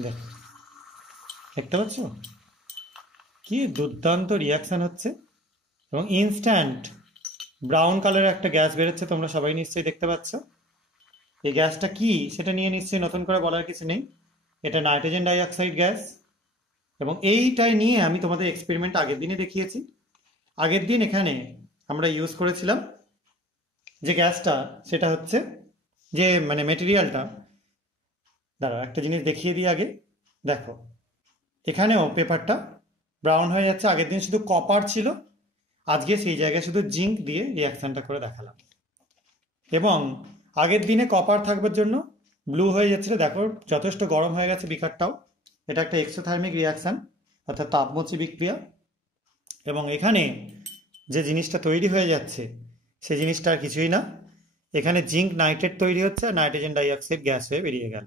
দেখো, দেখতে পাচ্ছ কি দুর্দান্ত রিয়াকশন হচ্ছে, এবং ইনস্ট্যান্ট ব্রাউন কালারের একটা গ্যাস বেরোচ্ছে, তোমরা সবাই নিশ্চয়ই দেখতে পাচ্ছ। এই গ্যাসটা কি সেটা নিয়ে নিশ্চয়ই নতুন করে বলার কিছু নেই, এটা নাইট্রোজেন ডাইঅক্সাইড গ্যাস। এবং এইটাই নিয়ে আমি তোমাদের এক্সপেরিমেন্ট আগের দিনে দেখিয়েছি। আগের দিন এখানে আমরা ইউজ করেছিলাম যে গ্যাসটা, সেটা হচ্ছে যে মানে মেটেরিয়ালটা, দাঁড়াও একটা জিনিস দেখিয়ে দিই আগে। দেখো, এখানেও পেপারটা ব্রাউন হয়ে যাচ্ছে। আগের দিন শুধু কপার ছিল, আজকে সেই জায়গায় শুধু জিঙ্ক দিয়ে রিয়াকশনটা করে দেখালাম। এবং আগের দিনে কপার থাকবার জন্য ব্লু হয়ে যাচ্ছিল, দেখো যথেষ্ট গরম হয়ে গেছে বিকারটাও। এটা একটা এক্সোথার্মিক রিয়াকশন, অর্থাৎ তাপমোচী বিক্রিয়া। এবং এখানে যে জিনিসটা তৈরি হয়ে যাচ্ছে সেই জিনিসটা আর কিছুই না, এখানে জিঙ্ক নাইট্রেট তৈরি হচ্ছে আর নাইট্রোজেন ডাইঅক্সাইড গ্যাস হয়ে বেরিয়ে গেল।